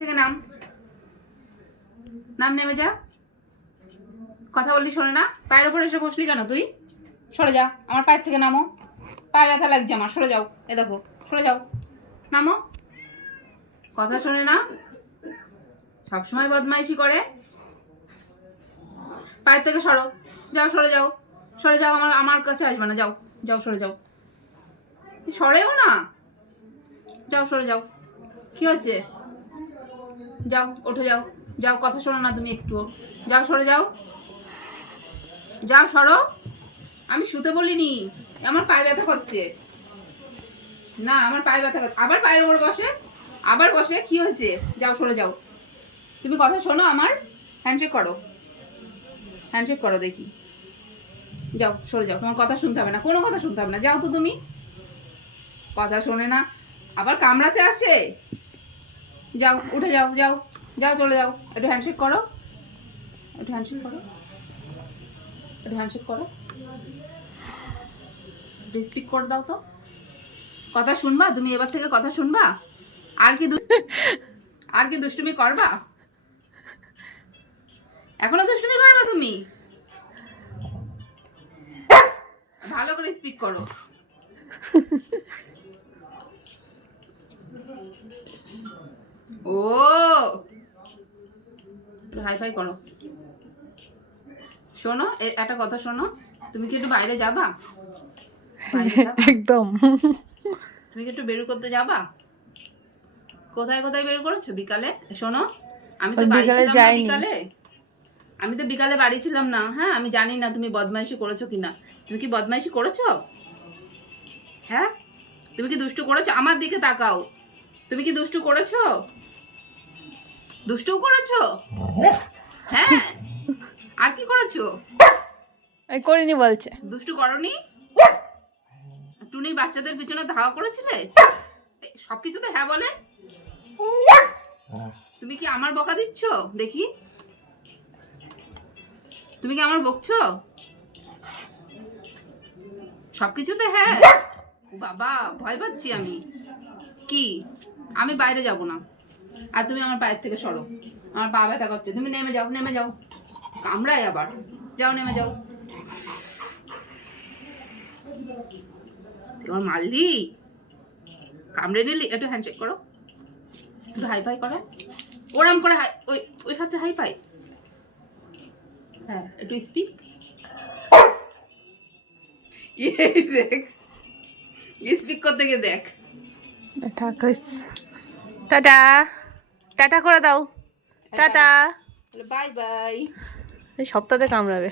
থেকে নাম। নাম নেমে যা। কথা বললি শোনে না। পায়ের উপর এসে বসলি কেন তুই? সরে যা। আমার পায়ের থেকে নামো। পায়ে ব্যথা লাগছে আমার। সরে যাও। এ দেখো, সরে যাও। নামো। কথা শোনে না। সবসময় বদমাইশি করে। পায়ের থেকে সরো। যাও, সরে যাও। সরে যাও। আমার আমার কাছে আসবে না। যাও যাও, সরে যাও। সরেও না। যাও, সরে যাও। কি হচ্ছে? যাও উঠে যাও। যাও, কথা শোনো না তুমি একটু যাও, সরে, যাও। যাও, সরো। আমি শুতে বলিনি। আমার পায়ে ব্যথা করছে। না, আমার পায়ে ব্যথা করছে। আবার পায়ের ওপর বসে, আবার বসে, কি হয়েছে? যাও, সরে, যাও। তুমি কথা শোনো, আমার হ্যান্ডশেক করো। হ্যান্ডশেক করো, দেখি। যাও, সরে, যাও। তোমার কথা শুনতে হবে না। কোনো কথা শুনতে হবে না। যাও তো তুমি। কথা শোনে না। আবার কামড়াতে আসে। যাও, উঠে যাও যাও যাও, চলে যাও। একটু হ্যান্ডশেক করো। একটু হ্যান্ডশেক করো। একটু হ্যান্ডশেক করো। স্পিক করে দাও তো। কথা শুনবা? তুমি এবার থেকে কথা শুনবা? আর কি আর কি দুষ্টুমি করবা? এখনও দুষ্টুমি করবা তুমি? ভালো করে স্পিক করো। ও। হাই ফাই করো। শোনো একটা কথা শোনো তুমি কি একটু বাইরে যাবা? একদম। তুমি কি একটু বের করতে যাবা? কোথায় কোথায় বের করেছ? বিকালে? শোনো আমি তো বাড়ি ছিলাম। বিকালে। আমি তো বিকালে বাড়ি ছিলাম না হ্যাঁ? আমি জানি না তুমি বদমাইশি করেছ কিনা। তুমি কি বদমাইশি করেছ? হ্যাঁ? তুমি কি দুষ্টু করেছ? আমার দিকে তাকাও। তুমি কি দুষ্টু করেছ? দুষ্টু করেছ? হ্যাঁ। আর কি করেছ? এই করিনি বলছে। দুষ্টু করনি? টুনি বাচ্চাদের পিছনে ধাওয়া করেছিলে? সব কিছুতে হ্যাঁ বলে? তুমি কি আমার বকা দিচ্ছ? দেখি। তুমি কি আমার বকছো? সব কিছুতে হ্যাঁ বাবা ভয় পাচ্ছি আমি। কি? আমি বাইরে যাব না। আর তুমি আমার পায়ের থেকে সরো। আমার পা ব্যথা করছে। তুমি নেমে যাও নেমে যাও। কামড়াই আবার। যাও, নেমে যাও। তোমার মারলি কামড়ে নিলি? একটু হ্যান্ডশেক করো। একটু হাই ফাই করো। ওরম করে হাই ওই ওই হাতে হাই ফাই হ্যাঁ একটু স্পিক দেখ স্পিক করতে গিয়ে দেখ। টাটা। টাটা করে দাও। টাটা। Bye bye. এই সপ্তাহে কামড়াবে।